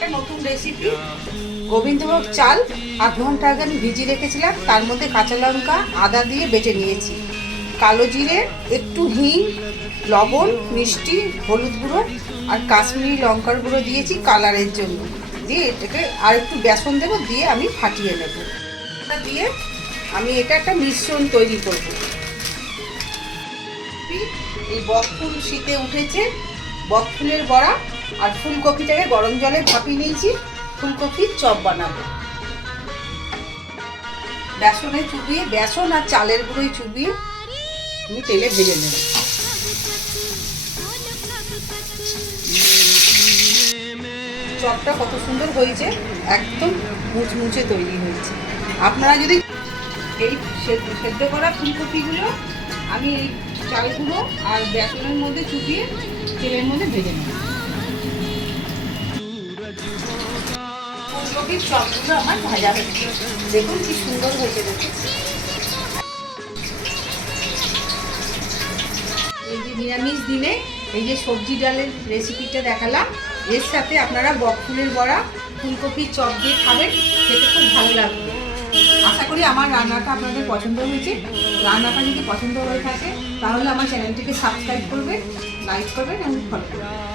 একটা নতুন রেসিপি গোবিন্দভোগ চাল, আধ ঘণ্টা আগে আমি ভিজিয়ে রেখেছিলাম। তার মধ্যে কাঁচা লঙ্কা আদা দিয়ে বেটে নিয়েছি। কালো জিরে, একটু হিং, লবণ, মিষ্টি, হলুদ গুঁড়ো আর কাশ্মীরি লঙ্কার গুঁড়ো দিয়েছি কালারের জন্য। দিয়ে এটাকে আর একটু বেসন দেবো, দিয়ে আমি ফাটিয়ে নেব। দিয়ে আমি এটা একটা মিশ্রণ তৈরি করব। এই বকফুল শীতে উঠেছে। বকফুলের বড়া আর ফুলকপিটাকে গরম জলে ভাপিয়ে নিয়েছি। ফুলকপির চপ বানাবো। বেসনে চুবিয়ে, বেসন আর চালের গুঁড়োই চুবিয়ে আমি তেলে ভেজে নেব। চপটা কত সুন্দর হয়েছে, একদম মুচমুচে তৈরি হয়েছে। আপনারা যদি এই সেদ্ধ করা ফুলকপিগুলো, আমি এই চালগুলো আর বেসনের মধ্যে চুপিয়ে তেলের মধ্যে ভেজে নেব। ফুলকপির চপগুলো আমার ভাজা হচ্ছে দেখুন কি সুন্দর হয়েছে দেখুন। এই যে নিরামিষ দিনে এই যে সবজি ডালের রেসিপিটা দেখালাম, এর সাথে আপনারা বকফুলের বড়া, ফুলকপির চপ দিয়ে খাবেন, খেতে খুব ভালো লাগবে। আশা করি আমার রান্নাটা আপনাদের পছন্দ হয়েছে। রান্নাটা যদি পছন্দ হয়ে থাকে, তাহলে আমার চ্যানেলটিকে সাবস্ক্রাইব করবেন লাইক করবেন এবং ফলো করবেন।